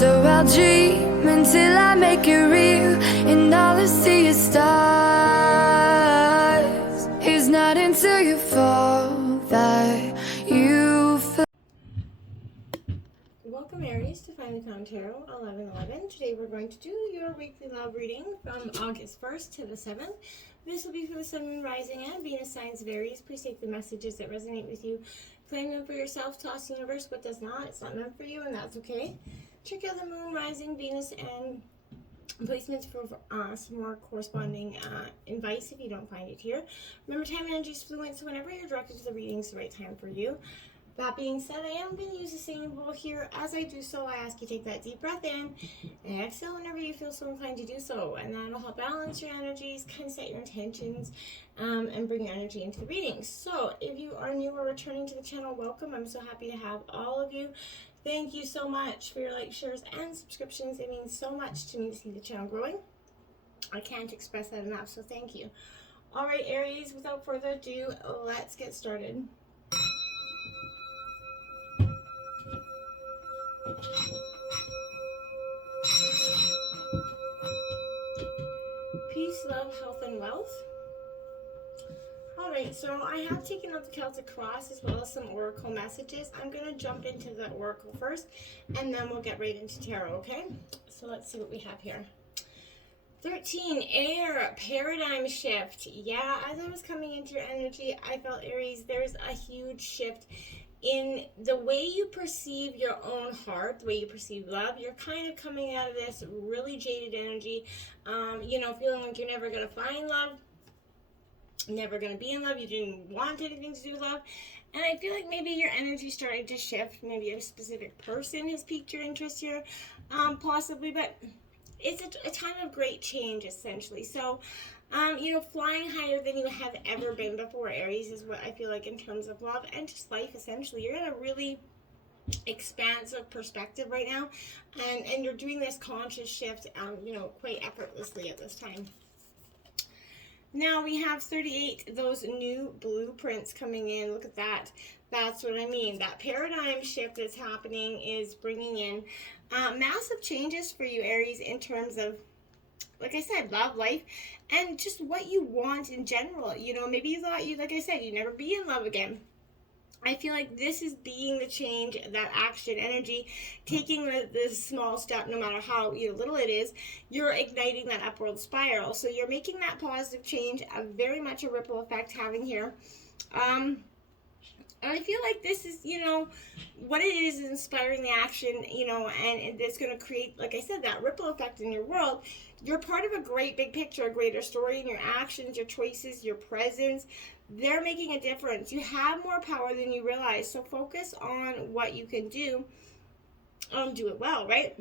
So I'll dream until I make it real, and all I see is stars. It's not until you fall that you feel. Welcome, Aries, to Finally Found Tarot 11/11. Today we're going to do your weekly love reading from August 1st to the 7th. This will be for the Sun, Moon, Rising, and Venus signs of Aries. Please take the messages that resonate with you, claim them for yourself, toss the universe what does not. It's not meant for you, and that's okay. Check out the Moon, Rising, Venus, and placements for some more corresponding advice if you don't find it here. Remember, time and energy is fluent, so whenever you're directed to the reading, it's the right time for you. That being said, I am going to use the same rule here. As I do so, I ask you to take that deep breath in and exhale whenever you feel so inclined to do so. And that'll help balance your energies, kind of set your intentions, and bring your energy into the readings. So if you are new or returning to the channel, welcome. I'm so happy to have all of you. Thank you so much for your likes, shares, and subscriptions. It means so much to me to see the channel growing. I can't express that enough, so thank you. All right, Aries, without further ado, let's get started. Peace, love, health, and wealth. Alright, so I have taken out the Celtic Cross as well as some Oracle messages. I'm going to jump into the Oracle first, and then we'll get right into Tarot, okay? So let's see what we have here. 13, air, paradigm shift. Yeah, as I was coming into your energy, I felt, Aries, there's a huge shift in the way you perceive your own heart, the way you perceive love. You're kind of coming out of this really jaded energy, feeling like you're never going to find love, never going to be in love, you didn't want anything to do with love. And I feel like maybe your energy started to shift. Maybe a specific person has piqued your interest here, possibly, but it's a time of great change, essentially. So, flying higher than you have ever been before, Aries, is what I feel like in terms of love and just life, essentially. You're in a really expansive perspective right now, and you're doing this conscious shift, quite effortlessly at this time. Now we have 38, those new blueprints coming in. Look at that. That's what I mean. That paradigm shift that's happening is bringing in massive changes for you, Aries, in terms of, like I said, love, life, and just what you want in general. Maybe you thought like I said, you'd never be in love again. I feel like this is being the change, that action energy, taking the small step, no matter how little it is. You're igniting that upward spiral. So you're making that positive change, very much a ripple effect having here. And I feel like this is, what it is inspiring the action, and it's going to create, like I said, that ripple effect in your world. You're part of a great big picture, a greater story, and your actions, your choices, your presence, they're making a difference. You have more power than you realize, so focus on what you can do. Do it well, right?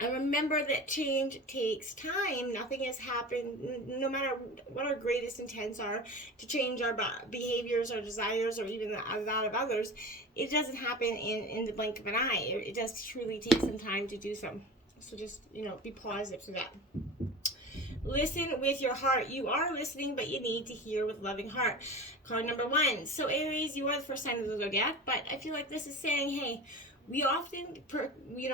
And remember that change takes time. Nothing has happened, no matter what our greatest intents are, to change our behaviors, our desires, or even that of others. It doesn't happen in the blink of an eye. It does truly take some time to do so. So just, be positive to that. Listen with your heart. You are listening, but you need to hear with loving heart. Card number 1. So Aries, you are the first sign of the zodiac, but I feel like this is saying, hey, we often, we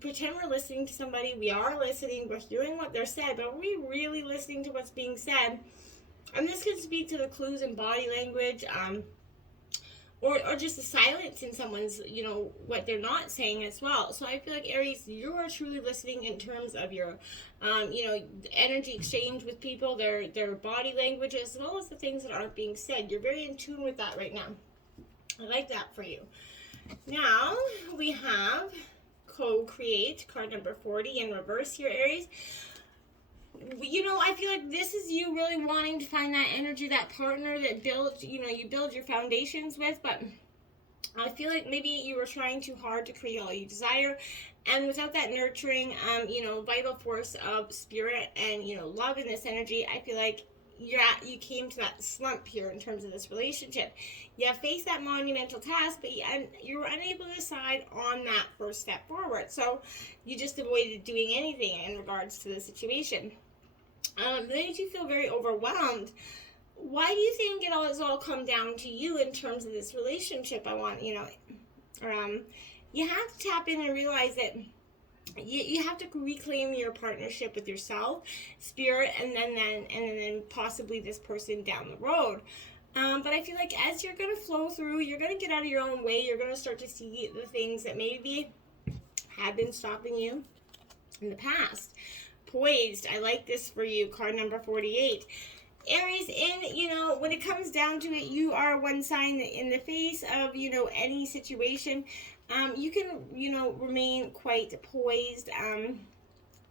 pretend we're listening to somebody. We are listening. We're hearing what they're said, but are we really listening to what's being said? And this can speak to the clues in body language, or just the silence in someone's, what they're not saying as well. So I feel like, Aries, you are truly listening in terms of your, energy exchange with people, their body language, as well as the things that aren't being said. You're very in tune with that right now. I like that for you. Now we have co-create, card number 40 in reverse here, Aries. I feel like this is you really wanting to find that energy, that partner that builds, you build your foundations with, but I feel like maybe you were trying too hard to create all you desire, and without that nurturing, vital force of spirit and, love in this energy, I feel like you came to that slump here in terms of this relationship. You faced that monumental task, but you were unable to decide on that first step forward. So you just avoided doing anything in regards to the situation. Made you feel very overwhelmed. Why do you think it has all come down to you in terms of this relationship? You have to tap in and realize that you have to reclaim your partnership with yourself, spirit, and then possibly this person down the road. But I feel like as you're going to flow through, you're going to get out of your own way. You're going to start to see the things that maybe had been stopping you in the past. Poised, I like this for you, card number 48. Aries, when it comes down to it, you are one sign that in the face of, any situation, you can, remain quite poised.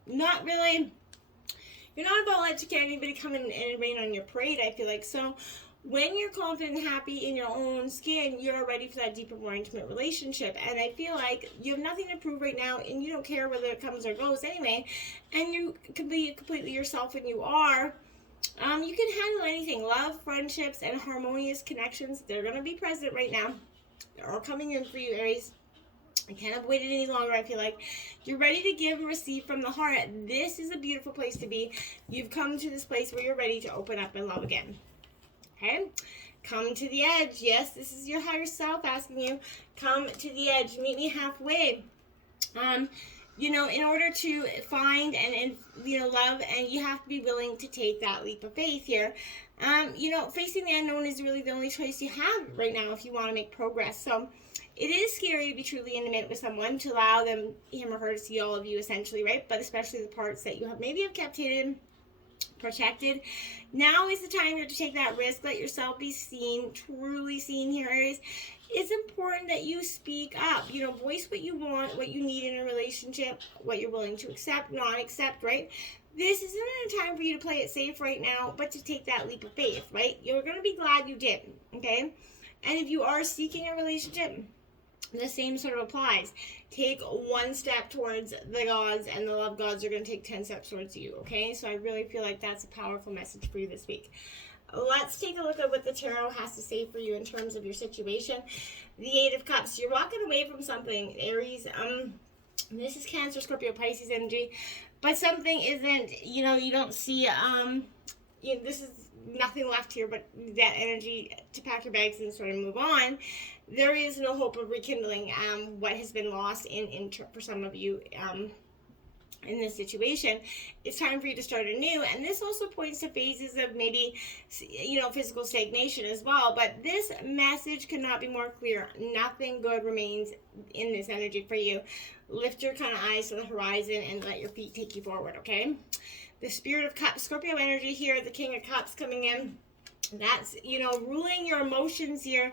Not really, you're not about letting anybody come in and rain on your parade, I feel like. So when you're confident and happy in your own skin, you're ready for that deeper, more intimate relationship. And I feel like you have nothing to prove right now, and you don't care whether it comes or goes anyway. And you can be completely yourself, and you are. You can handle anything. Love, friendships, and harmonious connections, they're going to be present right now. They're all coming in for you, Aries. I can't have waited any longer, I feel like. You're ready to give and receive from the heart. This is a beautiful place to be. You've come to this place where you're ready to open up and love again. Okay? Come to the edge. Yes, this is your higher self asking you, come to the edge. Meet me halfway. In order to find and love, and you have to be willing to take that leap of faith here. Facing the unknown is really the only choice you have right now if you want to make progress. So it is scary to be truly intimate with someone, to allow him or her to see all of you, essentially, right? But especially the parts that you have kept hidden, protected. Now is the time here to take that risk. Let yourself be seen, truly seen here, Aries. It's important that you speak up. Voice what you want, what you need in a relationship, what you're willing to accept, not accept, right? This isn't a time for you to play it safe right now, but to take that leap of faith, right? You're going to be glad you did, okay? And if you are seeking a relationship, the same sort of applies. Take one step towards the gods, and the love gods are going to take 10 steps towards you, okay? So I really feel like that's a powerful message for you this week. Let's take a look at what the tarot has to say for you in terms of your situation. The Eight of Cups. You're walking away from something, Aries. This is Cancer, Scorpio, Pisces energy. But something isn't, you don't see, this is nothing left here but that energy to pack your bags and sort of move on. There is no hope of rekindling what has been lost for some of you in this situation. It's time for you to start anew, and this also points to phases of maybe physical stagnation as well. But this message cannot be more clear. Nothing good remains in this energy for you. Lift your kind of eyes to the horizon and let your feet take you forward, okay? The Spirit of Cups, Scorpio energy here, the King of Cups coming in. That's, ruling your emotions here.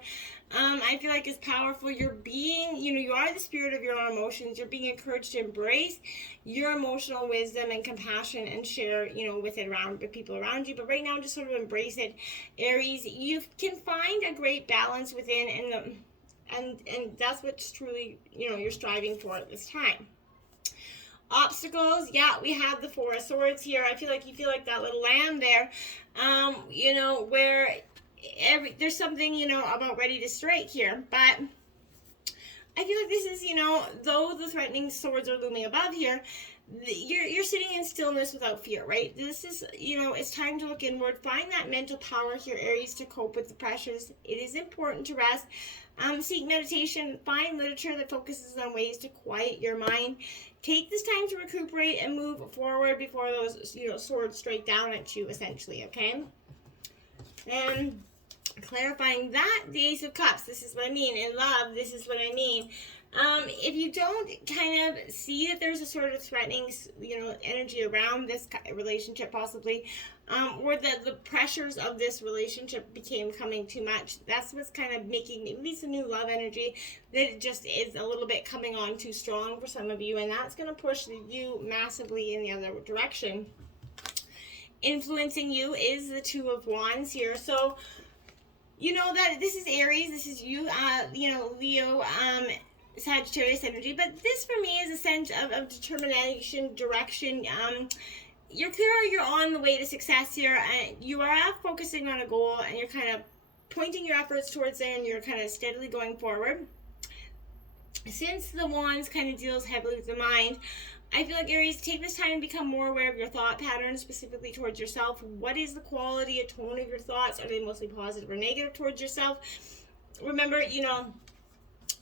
I feel like it's powerful. You're being, you are the spirit of your own emotions. You're being encouraged to embrace your emotional wisdom and compassion and share, with people around you. But right now, just sort of embrace it. Aries, you can find a great balance within, and that's what's truly, you're striving for at this time. Obstacles, yeah, we have the Four of Swords here. I feel like you feel like that little lamb there, where there's something, about ready to strike here. But I feel like this is, though the threatening swords are looming above here, you're sitting in stillness without fear, right? This is, it's time to look inward. Find that mental power here, Aries, to cope with the pressures. It is important to rest. Seek meditation. Find literature that focuses on ways to quiet your mind. Take this time to recuperate and move forward before those, swords strike down at you, essentially, okay? And clarifying that, the Ace of Cups, this is what I mean. In love, this is what I mean. If you don't kind of see that there's a sort of threatening, energy around this relationship possibly, or that the pressures of this relationship became coming too much, that's what's kind of making maybe it's a new love energy that it just is a little bit coming on too strong for some of you, and that's going to push you massively in the other direction. Influencing you is the Two of Wands here. So, that this is Aries, this is you, Leo, Sagittarius energy, but this for me is a sense of determination, direction. You're clear you're on the way to success here, and you are focusing on a goal, and you're kind of pointing your efforts towards there, and you're kind of steadily going forward. Since the Wands kind of deals heavily with the mind, I feel like Aries, take this time to become more aware of your thought patterns, specifically towards yourself. What is the quality or tone of your thoughts? Are they mostly positive or negative towards yourself? Remember,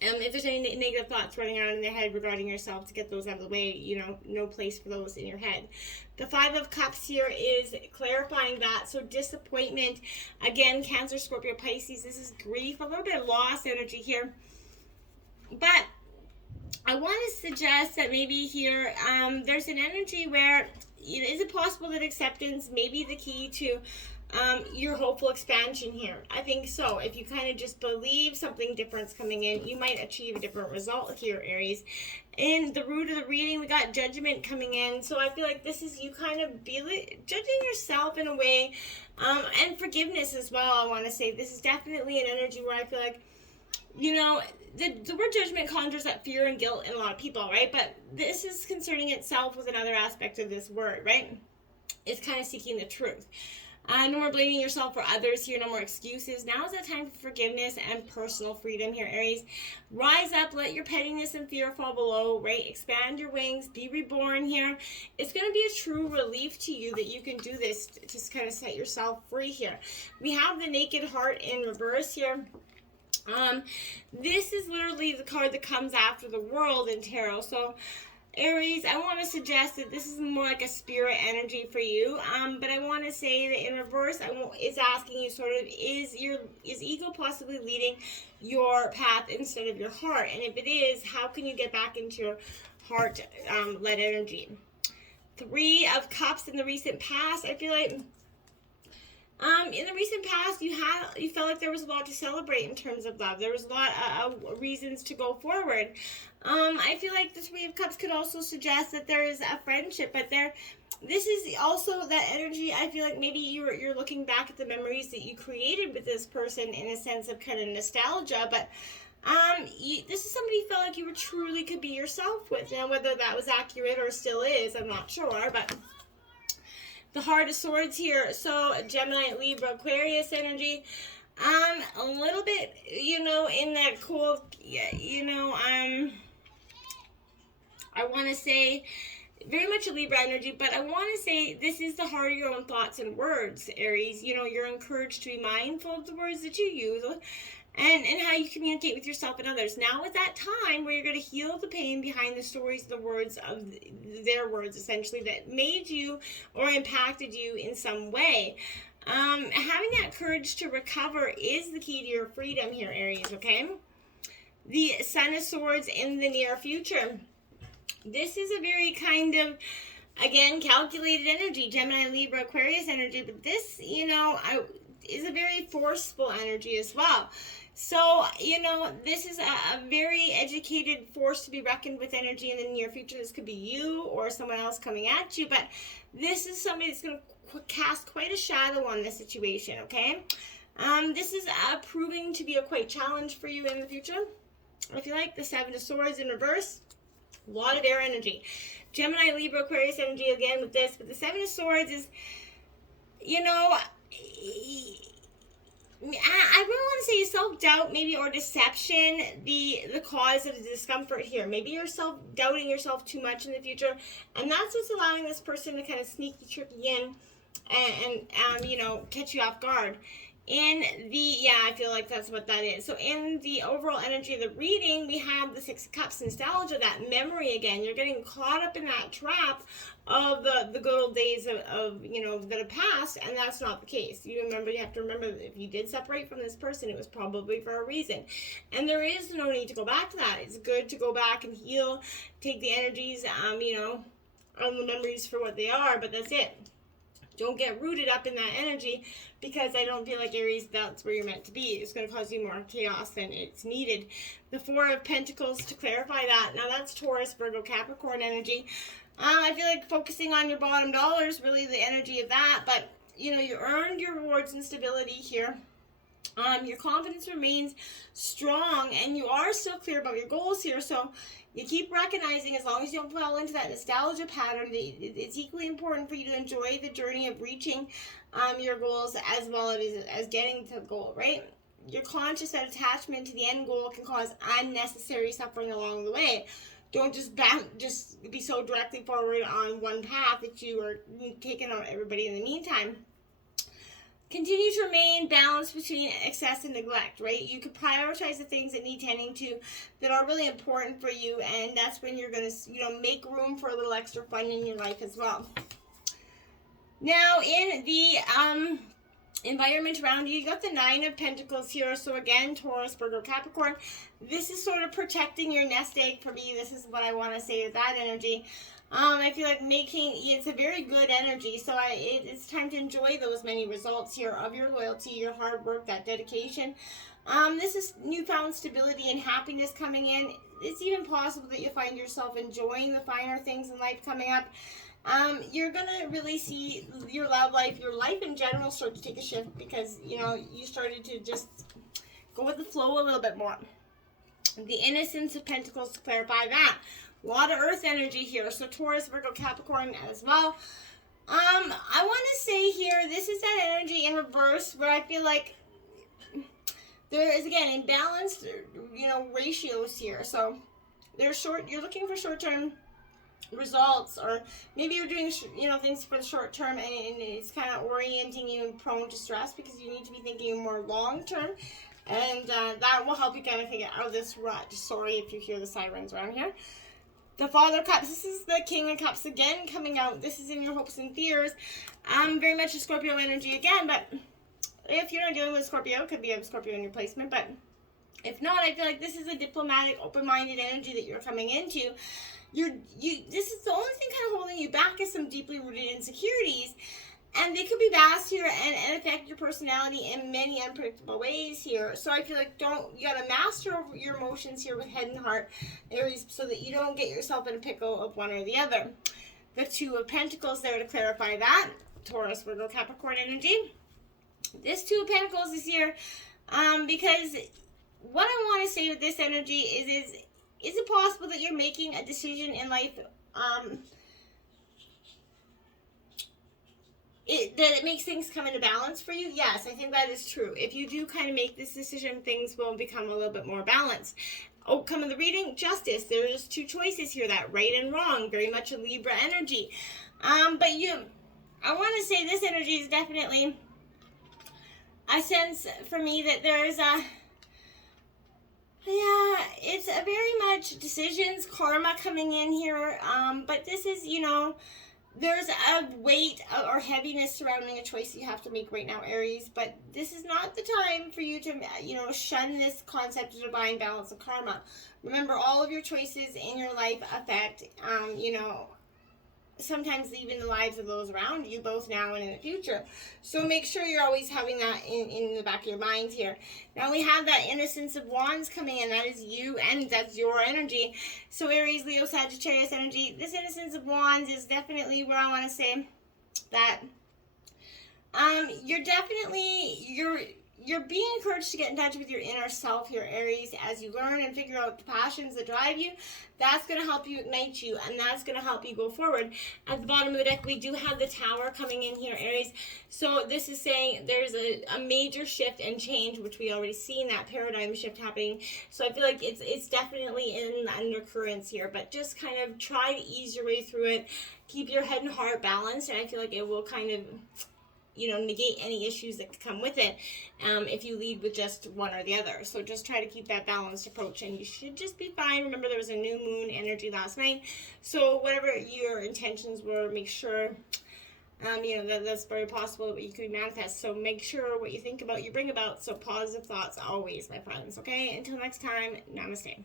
If there's any negative thoughts running around in their head regarding yourself, to get those out of the way, you know, no place for those in your head. The Five of Cups here is clarifying that. So disappointment, again, Cancer, Scorpio, Pisces, this is grief, a little bit of loss energy here. But I want to suggest that maybe here there's an energy where, is it possible that acceptance may be the key to your hopeful expansion here? I think so. If you kind of just believe something different's coming in, you might achieve a different result here, Aries. In the root of the reading, we got Judgment coming in. So I feel like this is you kind of judging yourself in a way, and forgiveness as well. I want to say this is definitely an energy where I feel like, you know, the word judgment conjures up fear and guilt in a lot of people, right? But this is concerning itself with another aspect of this word, right? It's kind of seeking the truth. No more blaming yourself for others here, no more excuses. Now is that time for forgiveness and personal freedom here, Aries. Rise up, let your pettiness and fear fall below, right? Expand your wings, be reborn here. It's going to be a true relief to you that you can do this to kind of set yourself free here. We have the Naked Heart in reverse here. This is literally the card that comes after the World in tarot. So Aries, I want to suggest that this is more like a spirit energy for you, but I want to say that in reverse, it's asking you sort of, is ego possibly leading your path instead of your heart? And if it is, how can you get back into your heart-led energy? Three of Cups in the recent past, I feel like in the recent past, you felt like there was a lot to celebrate in terms of love. There was a lot of reasons to go forward. I feel like the Three of Cups could also suggest that there is a friendship, but this is also that energy. I feel like maybe you're looking back at the memories that you created with this person in a sense of kind of nostalgia, but this is somebody you felt like you truly could be yourself with. Now, whether that was accurate or still is, I'm not sure, but the Heart of Swords here. So Gemini, Libra, Aquarius energy. A little bit, you know, in that cool, you know, I want to say very much a Libra energy, but I want to say this is the heart of your own thoughts and words, Aries. You know, you're encouraged to be mindful of the words that you use and how you communicate with yourself and others. Now is that time where you're going to heal the pain behind the stories, the words of their words, essentially, that made you or impacted you in some way. Having that courage to recover is the key to your freedom here, Aries, okay? The Sun of Swords in the near future. This is a very kind of, again, calculated energy, Gemini, Libra, Aquarius energy, but this, you know, is a very forceful energy as well. So, you know, this is a very educated force to be reckoned with energy in the near future. This could be you or someone else coming at you, but this is somebody that's going to cast quite a shadow on the situation, okay? This is proving to be a quite challenge for you in the future. I feel like the Seven of Swords in reverse, a lot of air energy. Gemini, Libra, Aquarius energy again with this, but the Seven of Swords is, you know, I really want to say self-doubt maybe or deception, the cause of the discomfort here. Maybe you're doubting yourself too much in the future, and that's what's allowing this person to kind of sneaky tricky in and you know, catch you off guard. I feel like that's what that is. So in the overall energy of the reading, we have the Six of Cups, nostalgia, that memory again. You're getting caught up in that trap of the good old days of you know, that have passed, and that's not the case. You have to remember that if you did separate from this person, it was probably for a reason. And there is no need to go back to that. It's good to go back and heal, take the energies, you know, on the memories for what they are, but that's it. Don't get rooted up in that energy, because I don't feel like, Aries, that's where you're meant to be. It's going to cause you more chaos than it's needed. The Four of Pentacles to clarify that. Now that's Taurus, Virgo, Capricorn energy. I feel like focusing on your bottom dollar is really the energy of that, but you know, you earned your rewards and stability here. Your confidence remains strong, and you are still clear about your goals here, so you keep recognizing, as long as you don't fall into that nostalgia pattern, it's equally important for you to enjoy the journey of reaching your goals as well as getting to the goal, right? You're conscious that attachment to the end goal can cause unnecessary suffering along the way. Don't just be so directly forward on one path that you are taking out everybody in the meantime. continue to remain balanced between excess and neglect, right? You could prioritize the things that need tending to, that are really important for you, and that's when you're going to, make room for a little extra fun in your life as well. Now, in the environment around you, you got the Nine of Pentacles here. So again, Taurus, Virgo, Capricorn, this is sort of protecting your nest egg for me. This is what I want to say with that energy. I feel like it's a very good energy, so it's time to enjoy those many results here of your loyalty, your hard work, that dedication. This is newfound stability and happiness coming in. It's even possible that you'll find yourself enjoying the finer things in life coming up. You're going to really see your love life, your life in general start to take a shift because, you started to just go with the flow a little bit more. The Innocence of Pentacles to clarify that. A lot of earth energy here, so Taurus, Virgo, Capricorn as well. I want to say here, this is that energy in reverse where I feel like there is, again, imbalanced, ratios here. So you're looking for short-term results, or maybe you're doing, things for the short term, and it's kind of orienting you and prone to stress because you need to be thinking more long-term. And that will help you kind of get out of this rut. Sorry if you hear the sirens around here. The Father of Cups, this is the King of Cups again coming out. This is in your hopes and fears. Very much a Scorpio energy again, but if you're not dealing with Scorpio, it could be a Scorpio in your placement, but if not, I feel like this is a diplomatic, open-minded energy that you're coming into. This is the only thing kind of holding you back is some deeply rooted insecurities. And they could be vast here and affect your personality in many unpredictable ways here. So I feel like you gotta master over your emotions here with head and heart, Aries, so that you don't get yourself in a pickle of one or the other. The Two of Pentacles there to clarify that. Taurus, Virgo, Capricorn energy. This Two of Pentacles is here because what I want to say with this energy is it possible that you're making a decision in life that it makes things come into balance for you? Yes, I think that is true. If you do kind of make this decision, things will become a little bit more balanced. Outcome of the reading, justice. There's two choices here, that right and wrong, very much a Libra energy. I want to say this energy is definitely a sense for me that there's it's a very much decisions, karma coming in here, but this is, there's a weight or heaviness surrounding a choice you have to make right now, Aries, but this is not the time for you to, shun this concept of divine balance of karma. Remember, all of your choices in your life affect, sometimes even the lives of those around you, both now and in the future. So make sure you're always having that in the back of your mind here. Now we have that Innocence of Wands coming in. That is you, and that's your energy. So Aries, Leo, Sagittarius energy. This Innocence of Wands is definitely where I want to say that you're being encouraged to get in touch with your inner self here, Aries, as you learn and figure out the passions that drive you. That's going to help you ignite you, and that's going to help you go forward. At the bottom of the deck, we do have the Tower coming in here, Aries. So this is saying there's a major shift and change, which we already seen that paradigm shift happening. So I feel like it's definitely in the undercurrents here, but just kind of try to ease your way through it. Keep your head and heart balanced, and I feel like it will kind of negate any issues that could come with it if you lead with just one or the other. So just try to keep that balanced approach, and you should just be fine. Remember, there was a new moon energy last night, so whatever your intentions were, make sure that's very possible that you could manifest. So make sure what you think about, you bring about. So positive thoughts always, my friends. Okay, until next time, namaste.